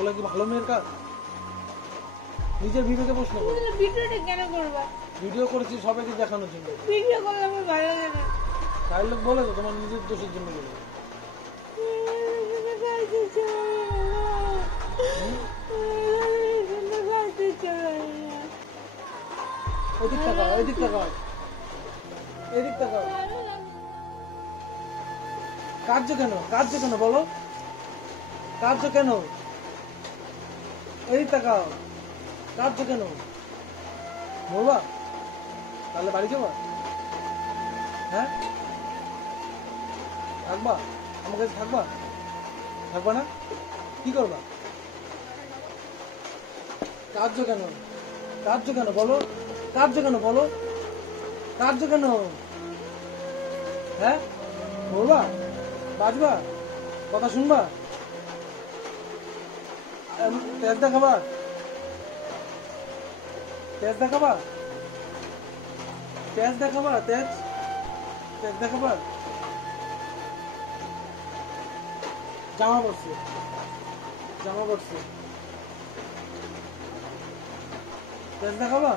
এগুলো কি ভালো মেয়ের কাজ? নিজের ভিডিওতে প্রশ্ন করো। ভিডিওটা কেন করবা? ভিডিও করেছি সবাইকে দেখানোর জন্য। ভিডিও করলে আমার ভালো লাগে না। তাই লোক বলে তো তোমার নিজের দোষের জন্য বলে। এদিক তাকাও, এদিক তাকাও, এদিক তাকাও। কার্য কেন? কার্য কেন বলো? কার্য কেন? এদিক তাকাও। কার্য কেন? বলবা? তাহলে বাড়ি যাবা? হ্যাঁ, থাকবা? আমার কাছে থাকবা? থাকবা না? কি করবা? কার্য কেন? কার্য কেন বলো? কার্য কেন বলো? কার্য কেন? হ্যাঁ, বলবা? বাজবা? কথা শুনবা? তেজ দেখাবা? তেজ দেখাবা? তেজ দেখাবা? তেজ তেজ দেখাবা? জামা পড়ছে, জামা পড়ছে, তেজ দেখাবা?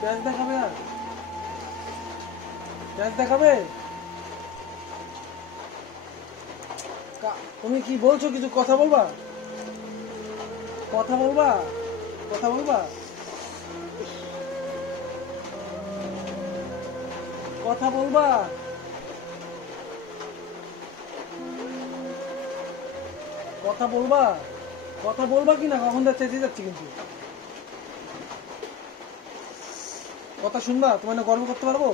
তেজ দেখাবে? আর তেজ দেখাবে? তুমি কি বলছো? কিছু কথা বলবা? কথা বলবা? কথা বলবা? কথা বলবা? কথা বলবা? কথা বলবা কিনা? কখন চেঁচে যাচ্ছি কিন্তু। কথা শুনবা? তোমার না গর্ব করতে পারবো?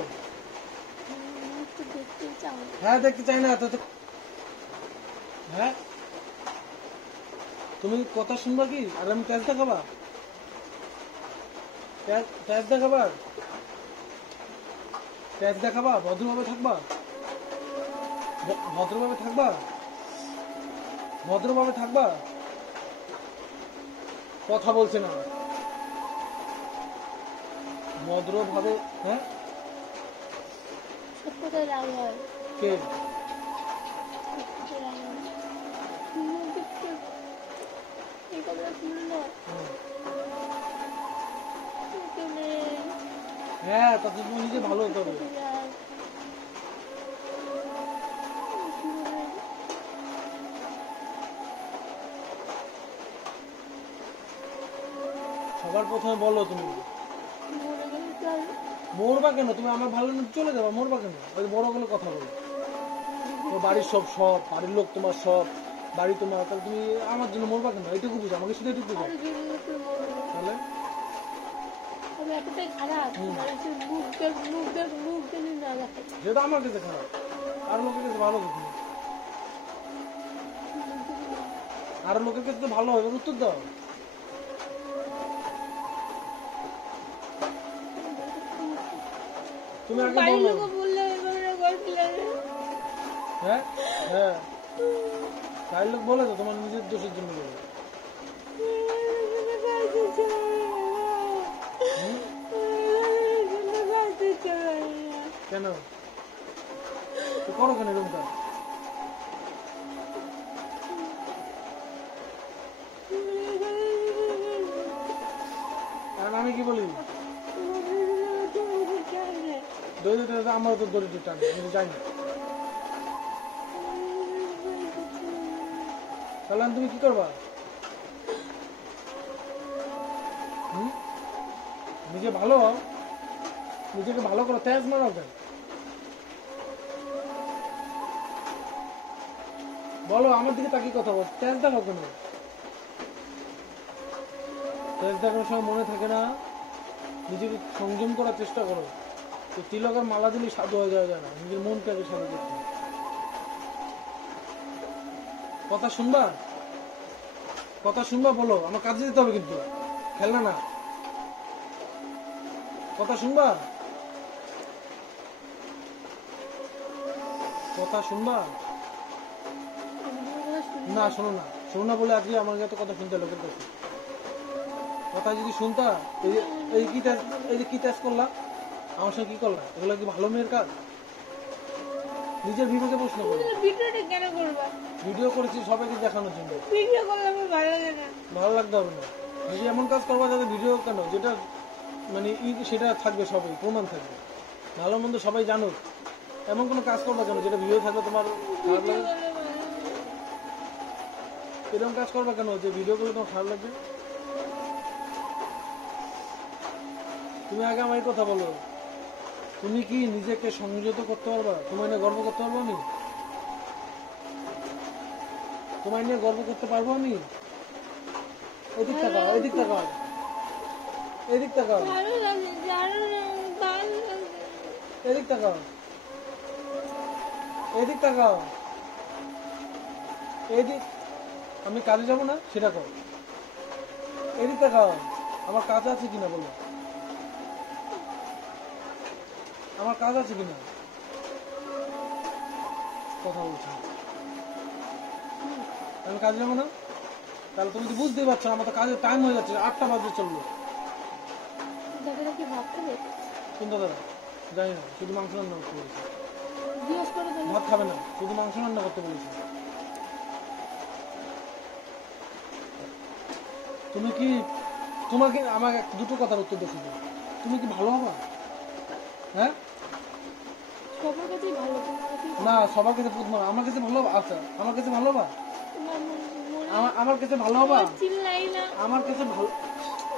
হ্যাঁ, দেখতে চাই না তো। হ্যাঁ, তুমি কথা শুনবা কি? আর আমি তেজ দেখাবা? তেজ দেখাবা? তেজ দেখাবা? ভদ্রভাবে থাকবা? ভদ্রভাবে থাকবা? ভদ্রভাবে থাকবা? কথা বলছে না ভদ্রভাবে। হ্যাঁ, সব কথায় রাগ হয়। কে? হ্যাঁ, তাতে তুমি নিজে ভালো হতে হবে। সবার প্রথমে বলো তুমি। মরবা কেন? তুমি আমার ভালো চলে যাবা, মরবা কেন? ওই বড় গুলো কথা বলো। তোমার বাড়ির সব সব বাড়ির লোক তোমার সব বাড়ি তোমার, তাহলে তুমি আমার জন্য মরবা কেন? এটুকু বুঝো, আমাকে শুধু এটুকু বুঝো। তাহলে যেটা আমার কাছে খারাপ, আর লোকের কাছে ভালো কিছু না। আর লোকের কাছে তো ভালো হবে, উত্তর দাও। তুমি আগে বলো। হ্যাঁ, হ্যাঁ, বাড়ির লোক বলে তো তোমার নিজের দোষের জন্য বলে। কেন করো কেন এরকমটা? আর আমি কি বলি? দরিদ্র আমার তো দরিদ্র টান, আমি যাই না। তাহলে তুমি কি করবা? নিজে ভালো হও, নিজেকে ভালো করো। তেজ মারাও কেন? বলো, আমার দিকে তাকিয়ে কথা বল। তেজ দেখাও কেন? তেজ দেখানোর সময় মনে থাকে না? নিজেকে সংযম করার চেষ্টা করো। তো তিলকের মালা দিলে সাধু হয়ে যাওয়া যায় না, নিজের মনকে আগে সাধু করতে। কথা শুনবা? কথা শুনবা? বলো, আমার কাজে যেতে হবে কিন্তু, খেলনা না। কথা শুনবা? কথা শুনবা? না, শোনো না। শোনো না বলে আজকে আমার কাছে কথা শুনতে লোকের কাছে। কথা যদি শুনতা, এই কি তেজ করলা? আমার সঙ্গে কি করলা? এগুলো কি ভালো মেয়ের কাজ? নিজের বিবেকে প্রশ্ন করো। তুমি ভিডিওটা কেন করবা? ভিডিও করেছি সবাইকে দেখানোর জন্য। ভিডিও করলে আমার ভালো লাগে না। ভালো লাগতে হবে না, যদি এমন কাজ করবা যাতে ভিডিও কেন যেটা মানে সেটা থাকবে, সবাই প্রমাণ থাকবে, ভালো মন্দ সবাই জানুক। এমন কোনো কাজ করবা কেন যেটা ভিডিও থাকবে তোমার খারাপ লাগে? করলে ভালো লাগে না। এরকম কাজ করবা কেন যে ভিডিও করলে তোমার খারাপ লাগবে? তুমি আগে আমার কথা বলো, তুমি কি নিজেকে সংযত করতে পারবা? তোমায় নিয়ে গর্ব করতে পারবো আমি? তোমায় নিয়ে গর্ব করতে পারবো আমি? এদিক তাকাও, এদিক তাকাও, এদিক তাকাও, ভালো লাগে, জানো না, ভালো লাগে। এদিক তাকাও, এদিক তাকাও, এদিক। আমি কাজে যাবো না সেটা কর। এদিক তাকাও, আমার কাজ আছে কিনা বলো, আমার কাজ আছে কিনা? কথা বলছি, আমি কাজে যাবো না? তাহলে তুমি তো বুঝতেই পারছো না, আমার তো কাজের টাইম হয়ে যাচ্ছে, 8টা বাজে চললো। দাদারা কি ভাত খাবে? কিন্তু দাদা জানি না, শুধু মাংস রান্না করতে বলেছি। জিজ্ঞেস করে তো। ভাত খাবে না, শুধু মাংস রান্না করতে বলেছি। তুমি কি, তোমাকে আমাকে দুটো কথার উত্তর দেখি, তুমি কি ভালো হবা? হ্যাঁ সবার কাছেই ভালো, তোমার কাছেই না, সবার কাছে বুঝবো না, আমার কাছে ভালো হবা? আচ্ছা আমার কাছে ভালো হবা? তোমার মনে আমার কাছে ভালো হবা? চিল্লাই না, আমার কাছে ভালো,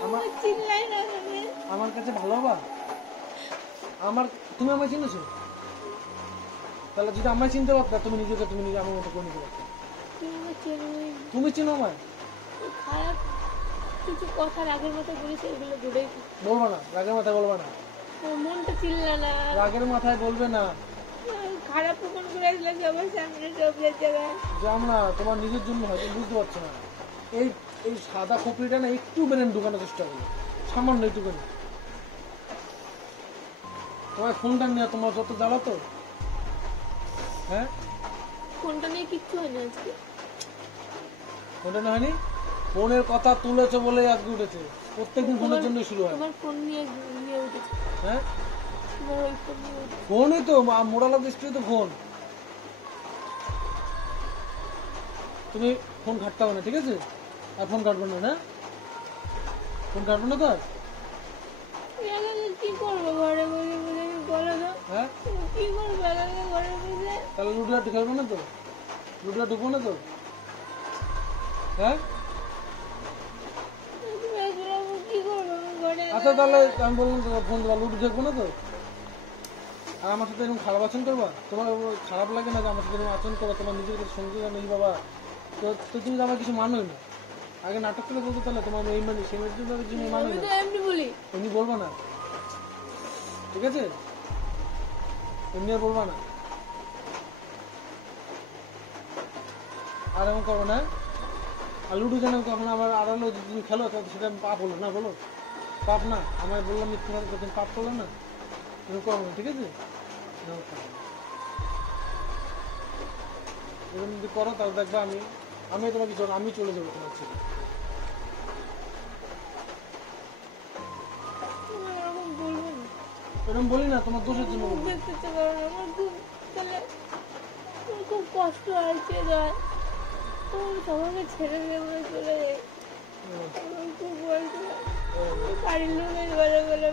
আমার চিল্লাই না তুমি। আমার কাছে ভালো হবা? আমার, তুমি আমায় চিনেছো? তাহলে যদি আমায় চিনতে পারতা, তুমি নিজেকে তুমি নিজে আমার মতো করে নিতে পারতা। তুমি আমার চেনোই। তুমি চিনো আমায়? খারাপ কিছু কথা রাগের মতো বলেছে, এগুলো ভুলে বলবা না, রাগের মাথায় বলবা না, মনটা চিল্লা না। রাগের মাথায় বলবে না। খারাপ প্রমাণ করে আসলে সবার সামনে সব জায়গায়। জাম না, তোমার নিজের জন্য হয়, তুমি বুঝতে পারছো না। এই এই সাদা খোপড়িটা না একটু বেরেন ঢুকানোর চেষ্টা করো, সামান্য একটুখানি। তোমার ফোনটা নিয়ে তোমার যত জ্বালাতো, হ্যাঁ ফোনটা নিয়ে কিচ্ছু হয় না আজকে। ফোনটা না হয়নি, ফোনের কথা তুলেছো বলে আজকে উঠেছে। প্রত্যেকদিন ফোনের জন্যই শুরু হয়। তোমার ফোন নিয়ে নিয়ে উঠেছে, হ্যাঁ তোমার ওই ফোন নিয়ে উঠেছে। ফোনই তো মোড়ালা দৃষ্টি তো ফোন। তুমি ফোন ঘাটতে হবে না, ঠিক আছে? আর ফোন কাটবো না, না ফোন কাটবো না তো আর? এখন কি করবো ঘরে বসে বসে, বলো তো হ্যাঁ কি করবো এখন ঘরে বসে? তাহলে লুডো আর খেলবো না তো? লুডো ঢুকবো না তো? হ্যাঁ তুমি এখন আমি কি করবো আমি ঘরে? আচ্ছা তাহলে আমি বললাম তো ফোন দেবা, লুডো দেখবো না তো? আর আমার সাথে এরকম খারাপ আচরণ করবা? তোমার খারাপ লাগে না যে আমার সাথে এরকম আচরণ করবা? তোমার নিজের কাছে সঙ্গে নেই বাবা, তো তুমি তো আমার কিছু মানোই না। আগে নাটক করে বলতো, তাহলে তোমার এই মানে সেই কিছু মানোই আমি না। তো এমনি বলি। এমনি বলবা না, ঠিক আছে? এমনি আর বলবা না, আর এমন করবো না। আর লুডো যেন কখন আমার আড়ালো যদি তুমি খেলো, তাহলে সেটা পাপ হলো না, বলো? পাপ না? আমার বললাম মিথ্যে কথা, তুমি পাপ করলো না? এরকম করবো না, ঠিক আছে? এরকম করবো না। এরকম যদি করো তাহলে দেখবা আমি তোমার কিছু, আমি চলে যাবো তোমার ছেলে। তুমি এরকম বলবে না। এরকম বলি না, তোমার দোষের জন্য মুখ বলি। দেখতে ইচ্ছে করে না। আমার খুব তাহলে আমার খুব কষ্ট হয়েছে যায়, তোমার সবাইকে ছেড়ে দিয়ে আমরা চলে যাই। আমার খুব বলতে বাড়ির লোকের বলে বলে